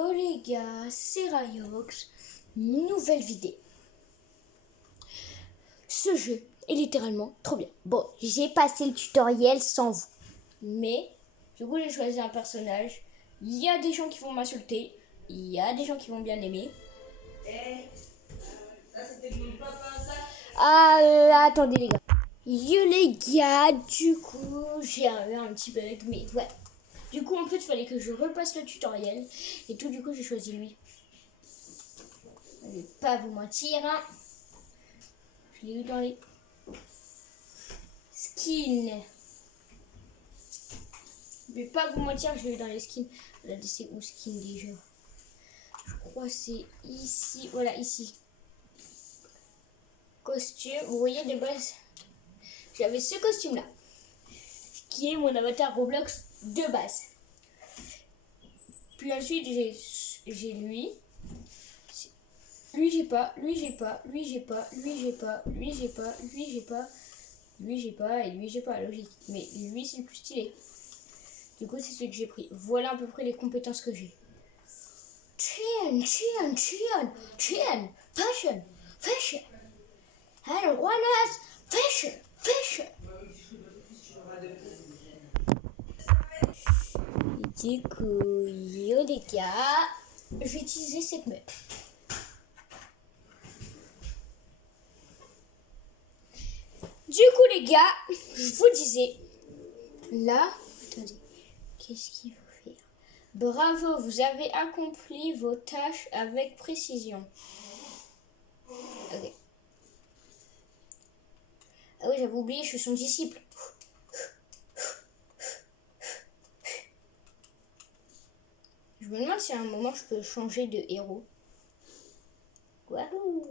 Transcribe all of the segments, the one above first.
Yo les gars, c'est Rayox, nouvelle vidéo. Ce jeu est littéralement trop bien. Bon, j'ai passé le tutoriel sans vous. Mais, du coup j'ai choisi un personnage. Il y a des gens qui vont m'insulter. Il y a des gens qui vont bien aimer. Ça c'était mon papa ça. Attendez les gars. Yo les gars, du coup j'ai eu un petit bug, mais ouais. Du coup en fait il fallait que je repasse le tutoriel. Et tout, du coup j'ai choisi lui. Je ne vais pas vous mentir, hein. Je l'ai eu dans les skins. Je vais pas vous mentir, je l'ai eu dans les skins. Regardez, c'est où skin déjà? Je crois que c'est ici. Voilà, ici. Costume. Vous voyez de base, j'avais ce costume là, qui est mon avatar Roblox de base. Puis ensuite j'ai lui. Lui j'ai pas, lui j'ai pas, lui j'ai pas, lui j'ai pas, lui j'ai pas, lui j'ai pas, lui j'ai pas et lui j'ai pas, logique. Mais lui c'est le plus stylé. Du coup c'est ce que j'ai pris. Voilà à peu près les compétences que j'ai. Chien, fashion. I don't want us, fashion. Du coup, yo les gars, je vais utiliser cette meuf. Du coup les gars, je vous disais, là, attendez, qu'est-ce qu'il faut faire? Bravo, vous avez accompli vos tâches avec précision. Ok. Ah oui, j'avais oublié, je suis son disciple. Je me demande si à un moment je peux changer de héros. Wahoo.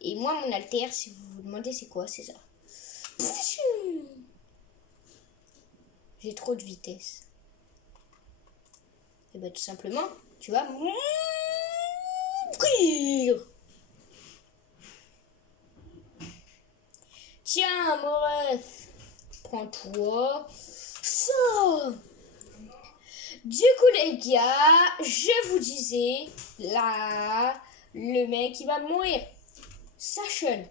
Et moi, mon alter, si vous vous demandez c'est quoi, c'est ça. J'ai trop de vitesse. Et bien tout simplement, tu vas mourir. Tiens, mon ref, prends-toi ça. Du coup, les gars, je vous disais, là, le mec, il va mourir. Sashen,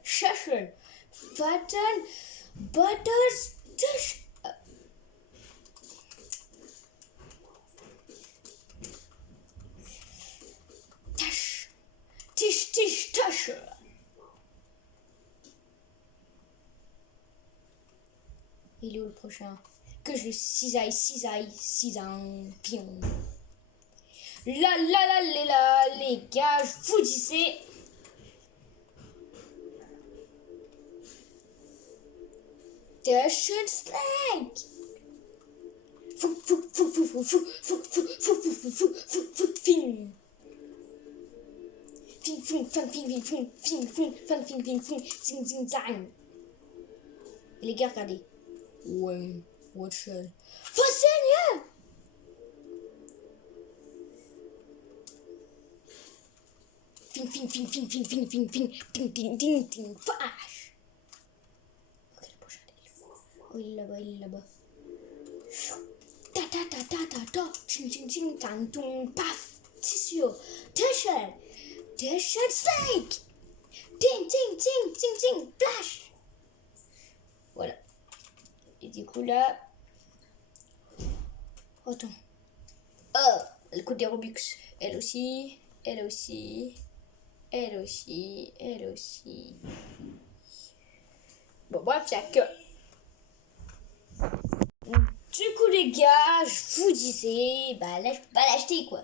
Butters, Tush. Tish, Tush. Il est où le prochain? Que je cisaille, pion. Là, les gars, je vous disais. Tush Snake. Et les gars, regardez. Ouais, watch out. Seigneur! Flash! Ok, le prochain, oh, il est là-bas. Ta, ching, tang, tung, paf, tissue, Tush Snake! Ting, flash! Voilà. Et du coup là... Attends. Oh, le coup des Robux. Elle aussi. Bon, bref, y'a que... Du coup, les gars, je vous disais... Bah là, je peux pas l'acheter, quoi.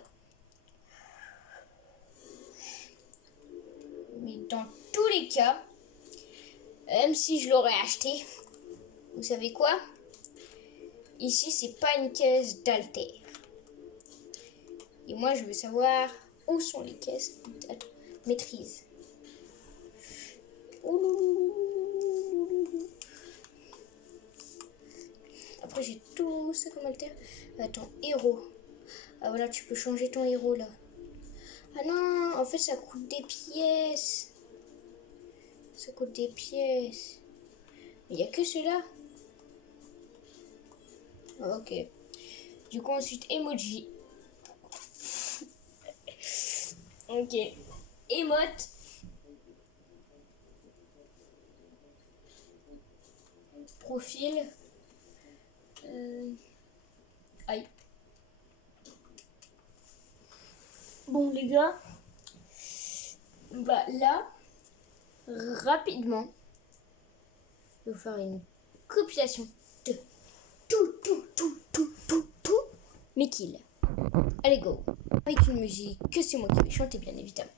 Mais dans tous les cas... Même si je l'aurais acheté... Vous savez quoi? Ici, c'est pas une caisse d'alter. Et moi, je veux savoir où sont les caisses. Attends, maîtrise. Après, j'ai tout ça comme alter. Attends, héros. Ah voilà, tu peux changer ton héros là. Ah non, en fait, ça coûte des pièces. Mais il n'y a que celui-là. Ok. Du coup, ensuite, emoji. Ok. Émote. Profil. Aïe. Bon les gars. Bah là, rapidement, je vais vous faire une compilation de tout mes kills. Allez go. Avec une musique que c'est moi qui vais chanter bien évidemment.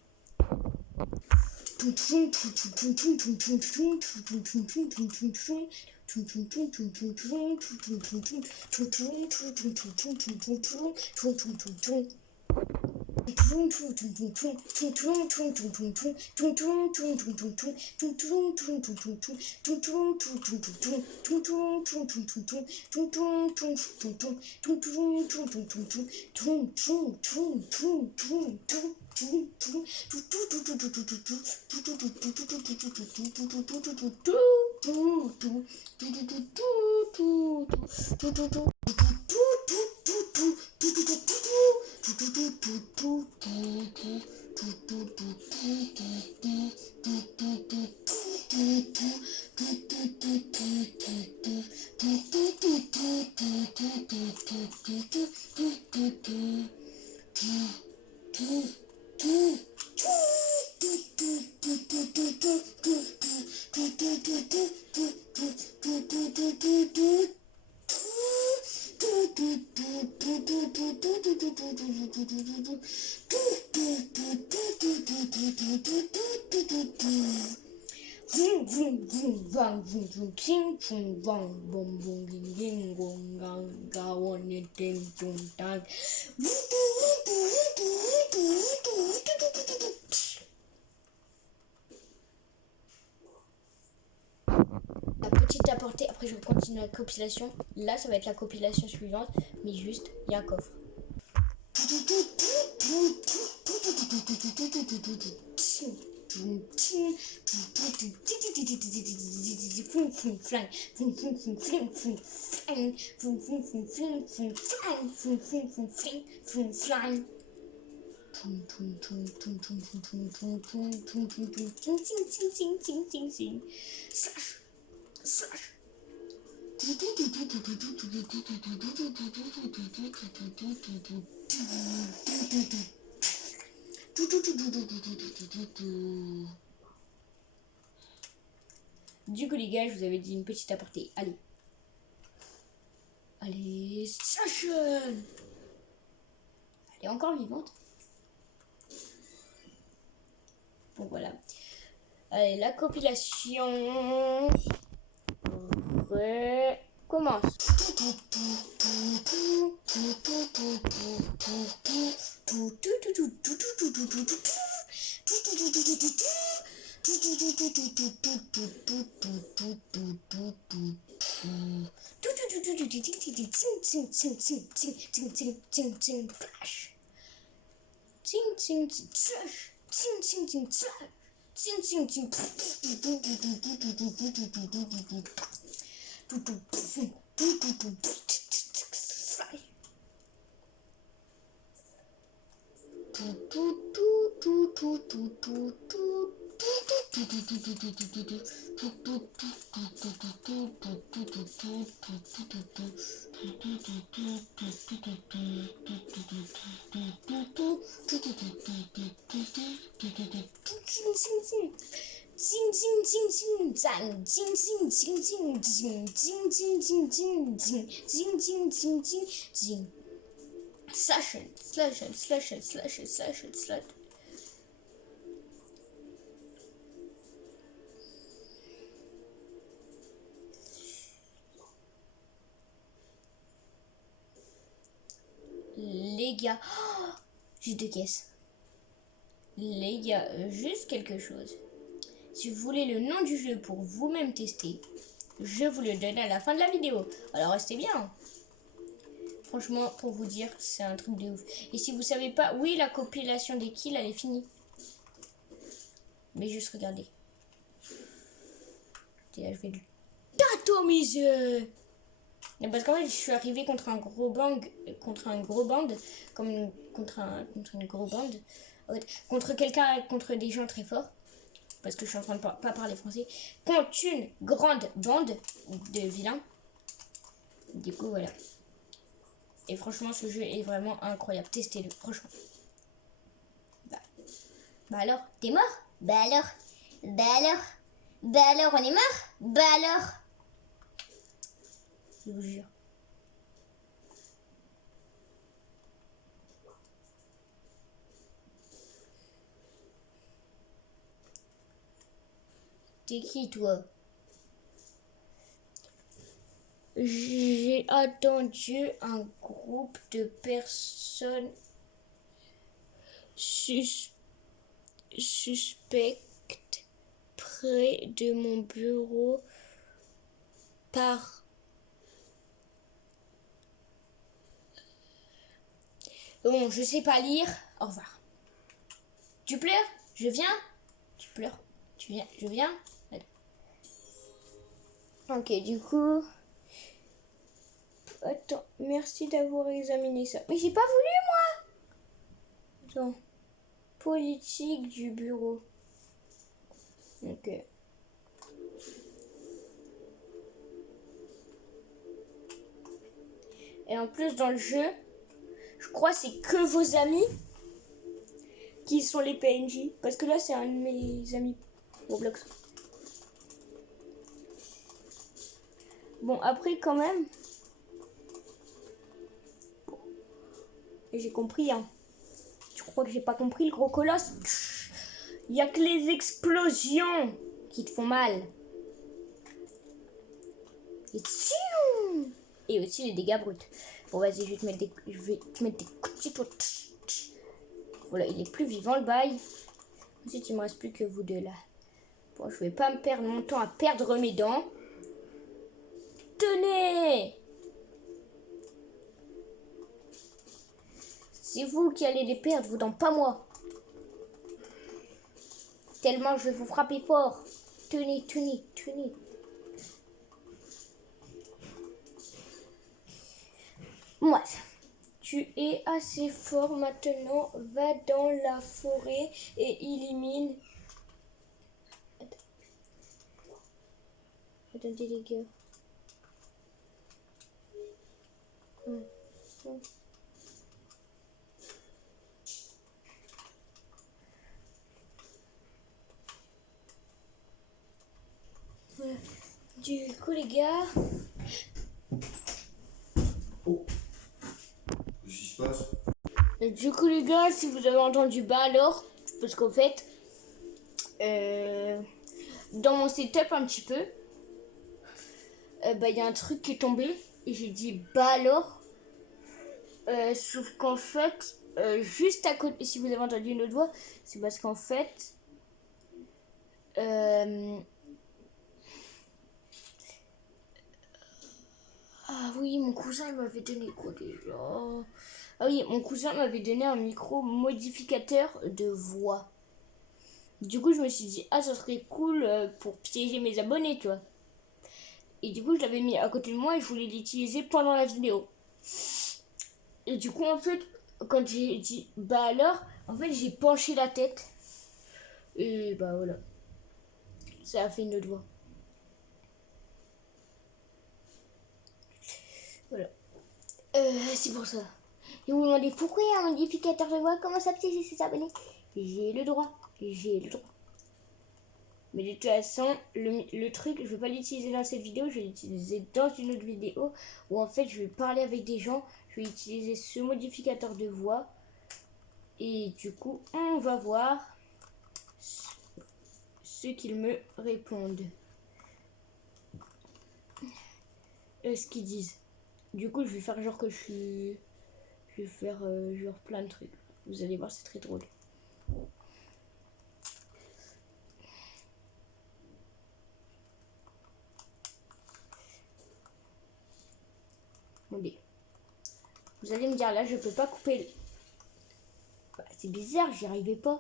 La petite apportée, après je continue la compilation. Là ça va être la compilation suivante, mais juste il y a un coffre. Du coup les gars, je vous avais dit une petite apportée. Allez. Allez, Sasha. Elle est encore vivante. Bon voilà. Allez, la compilation recommence. Slash. Les gars, oh, j'ai 2 caisses. Les gars, juste quelque chose. Si vous voulez le nom du jeu pour vous-même tester, je vous le donne à la fin de la vidéo. Alors restez bien. Franchement, pour vous dire, c'est un truc de ouf. Et si vous savez pas, oui, la compilation des kills, elle est finie. Mais juste regardez. Et là, je vais le atomiser. Parce qu'en fait, je suis arrivée contre un gros band, comme contre une gros bande. contre quelqu'un, contre des gens très forts, parce que je suis en train de pas parler français, contre une grande bande de vilains. Du coup, voilà. Et franchement, ce jeu est vraiment incroyable. Testez-le, franchement. Bah alors, t'es mort? Bah alors, on est mort? Bah alors. Je vous jure. T'es qui, toi? J'ai attendu un groupe de personnes suspectes près de mon bureau par... Bon, je sais pas lire. Au revoir. Tu pleures? Je viens? Tu pleures? Tu viens? Je viens? Ok, du coup... Attends, merci d'avoir examiné ça. Mais j'ai pas voulu, moi! Attends. Politique du bureau. Ok. Et en plus, dans le jeu, je crois que c'est que vos amis qui sont les PNJ. Parce que là, c'est un de mes amis Roblox. Bon, après, quand même... J'ai compris, hein. Tu crois que j'ai pas compris, le gros colosse? Il y a que les explosions qui te font mal. Et aussi les dégâts bruts. Bon, vas-y, je vais te mettre des coups de ciseaux. Voilà, il est plus vivant, le bail. Ensuite, il me reste plus que vous deux, là. Bon, je vais pas me perdre mon temps à perdre mes dents. Tenez! C'est vous qui allez les perdre, vos dents, pas moi. Tellement je vais vous frapper fort. Tenez. Moi, tu es assez fort maintenant. Va dans la forêt et élimine. Attendez les gars. Voilà. Du coup les gars. Oh. Qu'est-ce qui se passe? Du coup les gars, si vous avez entendu bah alors, parce qu'en fait, dans mon setup un petit peu, y a un truc qui est tombé et j'ai dit bah alors. Sauf qu'en fait, juste à côté, si vous avez entendu une autre voix, c'est parce qu'en fait, ah oui, mon cousin il m'avait donné quoi déjà? Ah oui, mon cousin m'avait donné un micro modificateur de voix. Du coup, je me suis dit, ah, ça serait cool pour piéger mes abonnés, tu vois. Et du coup, je l'avais mis à côté de moi et je voulais l'utiliser pendant la vidéo. Et du coup, en fait, quand j'ai dit bah alors, en fait, j'ai penché la tête. Et bah voilà. Ça a fait une autre voix. Voilà. C'est pour ça. Et vous me demandez pourquoi il y a un modificateur de voix? Comment ça piéger ses abonnés? J'ai le droit. Mais de toute façon, le truc, je vais pas l'utiliser dans cette vidéo, je vais l'utiliser dans une autre vidéo où en fait je vais parler avec des gens, je vais utiliser ce modificateur de voix et du coup on va voir ce qu'ils me répondent. Ce qu'ils disent. Du coup je vais faire genre que je suis... Je vais faire genre plein de trucs. Vous allez voir, c'est très drôle. Vous allez me dire là, je peux pas couper. Bah, c'est bizarre, j'y arrivais pas.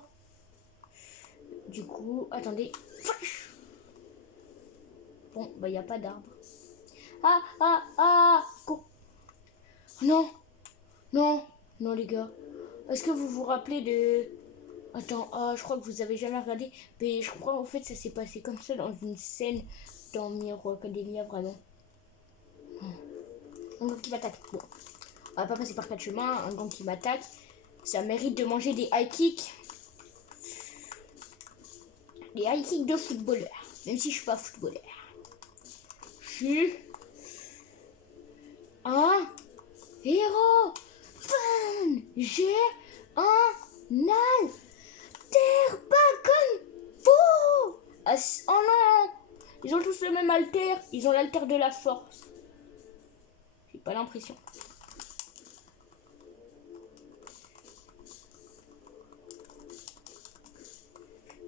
Du coup, attendez. Bon, bah y a pas d'arbre. Non les gars. Est-ce que vous vous rappelez de Attends, ah, je crois que vous avez jamais regardé. Mais je crois en fait ça s'est passé comme ça dans une scène dans My Hero Academia vraiment. Un gang qui m'attaque. Bon, on va pas passer par 4 chemins. Un gang qui m'attaque. Ça mérite de manger des high kicks. Des high kicks de footballeur. Même si je suis pas footballeur. Je suis un héros. Fun. J'ai un alter pas comme vous. Ah, oh non. Ils ont tous le même alter. Ils ont l'alter de la force. J'ai pas l'impression.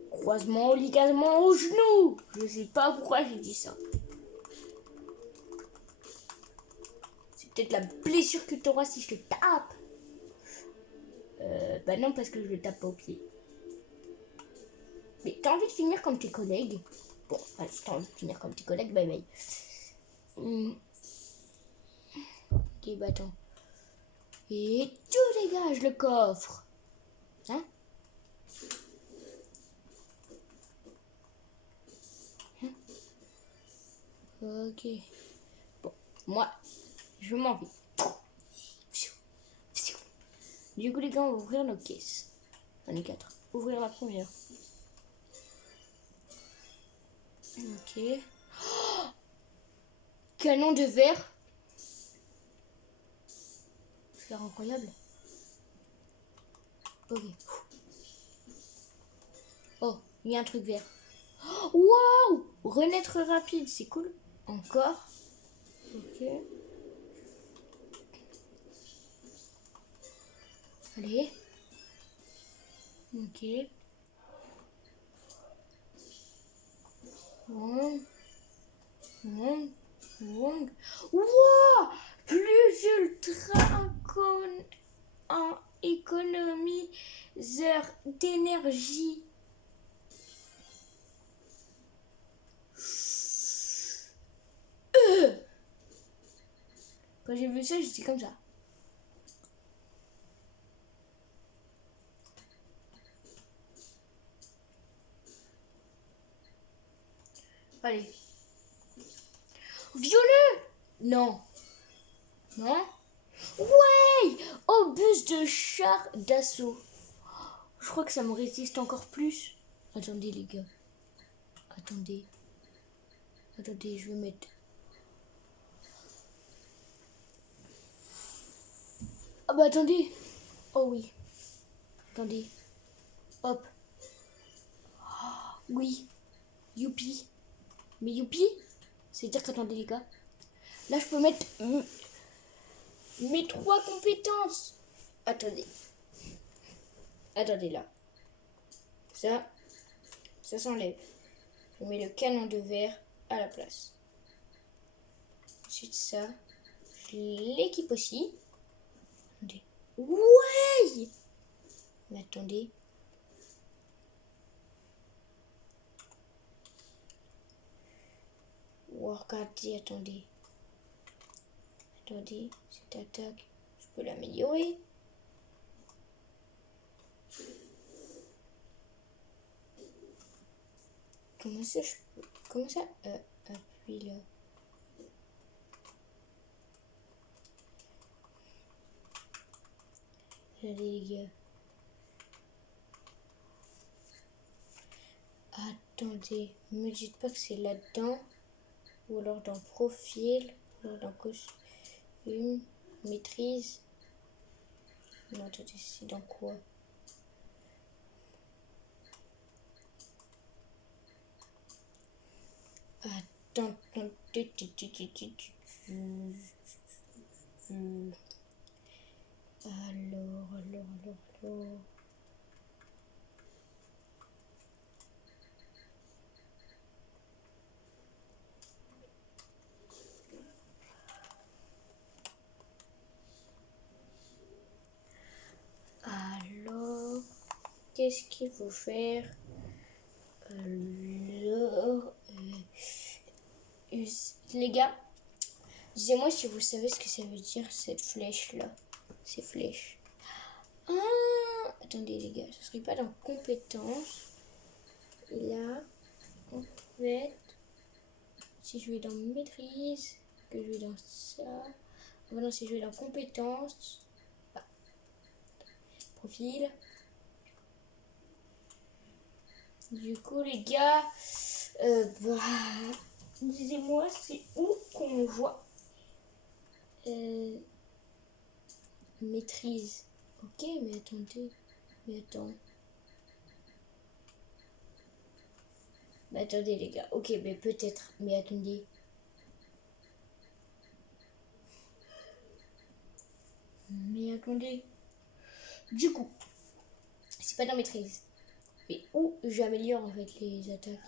Croisement, ligament au genou. Je sais pas pourquoi j'ai dit ça. C'est peut-être la blessure que tu auras si je te tape. Bah non, parce que je le tape pas au pied. Mais t'as envie de finir comme tes collègues? Bon, enfin, si t'as envie de finir comme tes collègues, bye bye. Ok, bah attends. Et tu dégages le coffre. Hein? Ok. Bon, moi, je m'en vais. Du coup, les gars, on va ouvrir nos caisses. On est 4. Ouvrir la première. Ok. Oh, canon de verre. C'est incroyable. Ok. Oh, il y a un truc vert. Waouh! Renaître rapide, c'est cool. Encore. Ok. Allez. Ok. Wong. Wong. Wong. Wow! Plus ultra en économiseur d'énergie. Quand j'ai vu ça, j'étais comme ça. Allez. Violet! Non. Non? Ouais! Obus de char d'assaut. Je crois que ça me résiste encore plus. Attendez les gars. Attendez. Attendez, je vais mettre... Ah bah attendez. Oh oui. Attendez. Hop. Oh, oui. Youpi. Mais youpi, c'est-à-dire qu'attendez les gars. Là je peux mettre mes 3 compétences. Attendez. Attendez là. Ça s'enlève. Je mets le canon de verre à la place. Ensuite ça, je l'équipe aussi. Attendez. Ouais! Mais attendez. Oh, regardez, attendez. Attendez, cette attaque, je peux l'améliorer. Comment ça, comment ça appuie là. Allez les gars. Attendez, me dites pas que c'est là-dedans. Ou alors dans profil. Ou alors dans costume. Maîtrise. Non, attendez, c'est dans quoi? Attendez. Alors. Alors, qu'est-ce qu'il faut faire? Alors, les gars, disez-moi si vous savez ce que ça veut dire cette flèche là. Ces flèches. Ah, attendez les gars, ça serait pas dans compétences. Et là, en fait, si je vais dans maîtrise, que je vais dans ça. Maintenant, si je vais dans compétences, ah, profil. Du coup, les gars, disez-moi, c'est où qu'on voit maîtrise. Ok, mais attendez, mais attends. Mais attendez les gars, ok, mais peut-être, mais attendez. Mais attendez. Du coup, c'est pas dans maîtrise. Mais où j'améliore en fait les attaques?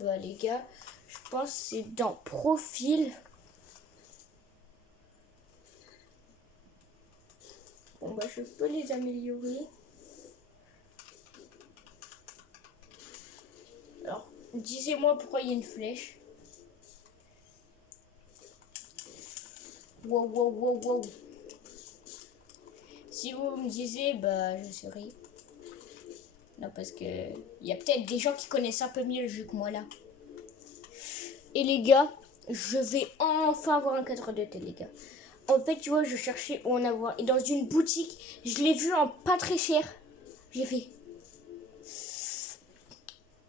Bah les gars, je pense que c'est dans profil. Bon bah je peux les améliorer. Alors, disez-moi pourquoi il y a une flèche. Wow, wow, wow, wow. Si vous me disiez, bah je serai. Non, parce que il y a peut-être des gens qui connaissent un peu mieux le jeu que moi là. Et les gars, je vais enfin avoir un cadre de télé, les gars. En fait, tu vois, je cherchais où en avoir. Et dans une boutique, je l'ai vu en pas très cher. J'ai fait.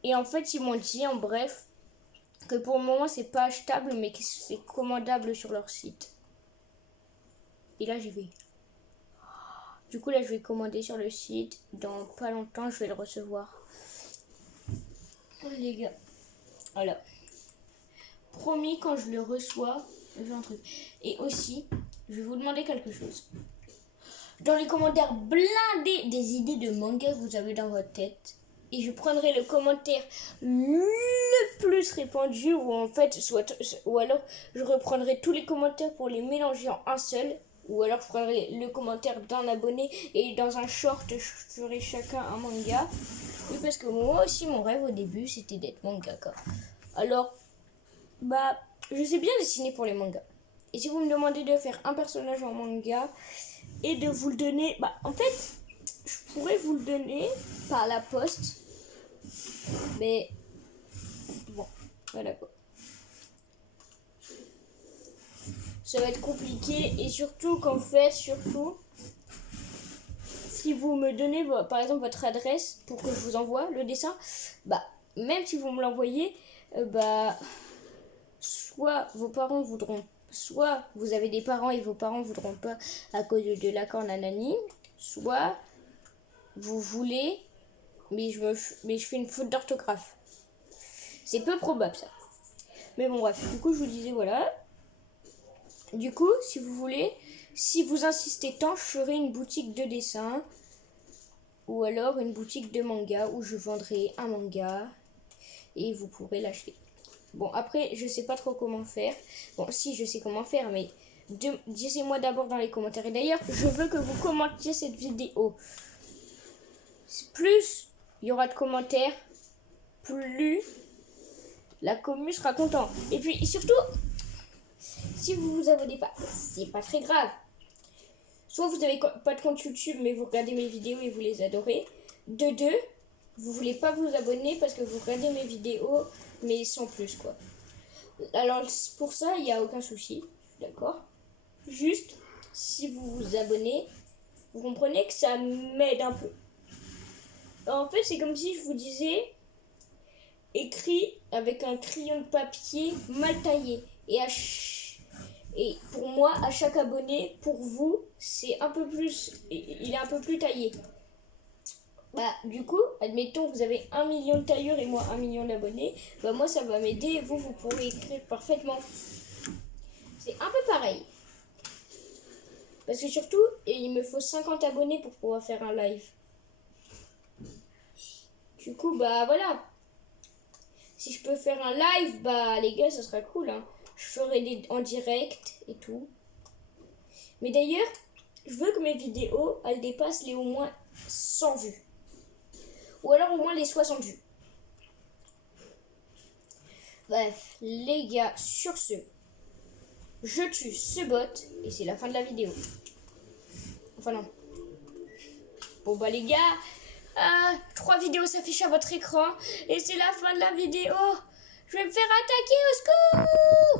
Et en fait, ils m'ont dit, en bref, que pour le moment, c'est pas achetable, mais que c'est commandable sur leur site. Et là, j'ai fait. Du coup, là, je vais commander sur le site. Dans pas longtemps, je vais le recevoir. Oh, les gars. Voilà. Promis, quand je le reçois, je fais un truc. Et aussi, je vais vous demander quelque chose. Dans les commentaires, blindez des idées de manga que vous avez dans votre tête. Et je prendrai le commentaire le plus répandu, ou en fait, ou alors je reprendrai tous les commentaires pour les mélanger en un seul. Ou alors je prendrai le commentaire d'un abonné et dans un short, je ferai chacun un manga. Oui, parce que moi aussi, mon rêve au début, c'était d'être mangaka. Alors, bah, je sais bien dessiner pour les mangas. Et si vous me demandez de faire un personnage en manga et de vous le donner, bah, en fait, je pourrais vous le donner par la poste. Mais, bon, voilà quoi. Ça va être compliqué et surtout qu'en fait, si vous me donnez par exemple votre adresse pour que je vous envoie le dessin, bah même si vous me l'envoyez, bah soit vos parents voudront, soit vous avez des parents et vos parents voudront pas à cause de l'accord nanani, soit vous voulez, mais je fais une faute d'orthographe. C'est peu probable ça. Mais bon bref, du coup je vous disais voilà. Du coup, si vous voulez, si vous insistez tant, je ferai une boutique de dessin ou alors une boutique de manga où je vendrai un manga et vous pourrez l'acheter. Bon, après, je sais pas trop comment faire. Bon, si, je sais comment faire, mais disez-moi d'abord dans les commentaires. Et d'ailleurs, je veux que vous commentiez cette vidéo. Plus il y aura de commentaires, plus la commu sera content. Et puis, surtout, si vous vous abonnez pas, c'est pas très grave. Soit vous n'avez pas de compte YouTube, mais vous regardez mes vidéos et vous les adorez. De deux, vous voulez pas vous abonner parce que vous regardez mes vidéos, mais sans plus, quoi. Alors, pour ça, il n'y a aucun souci, d'accord? Juste, si vous vous abonnez, vous comprenez que ça m'aide un peu. En fait, c'est comme si je vous disais, écrit avec un crayon de papier mal taillé. Et pour moi, à chaque abonné, pour vous, c'est un peu plus, il est un peu plus taillé. Bah, du coup, admettons, vous avez 1 million de tailleurs et moi 1 million d'abonnés. Bah, moi, ça va m'aider. Vous pourrez écrire parfaitement. C'est un peu pareil. Parce que surtout, il me faut 50 abonnés pour pouvoir faire un live. Du coup, bah, voilà. Si je peux faire un live, bah, les gars, ça sera cool, hein. Je ferai en direct et tout. Mais d'ailleurs, je veux que mes vidéos, elles dépassent les au moins 100 vues. Ou alors au moins les 60 vues. Bref, les gars, sur ce, je tue ce bot et c'est la fin de la vidéo. Enfin non. Bon bah les gars, 3 vidéos s'affichent à votre écran et c'est la fin de la vidéo. Je vais me faire attaquer, au secours!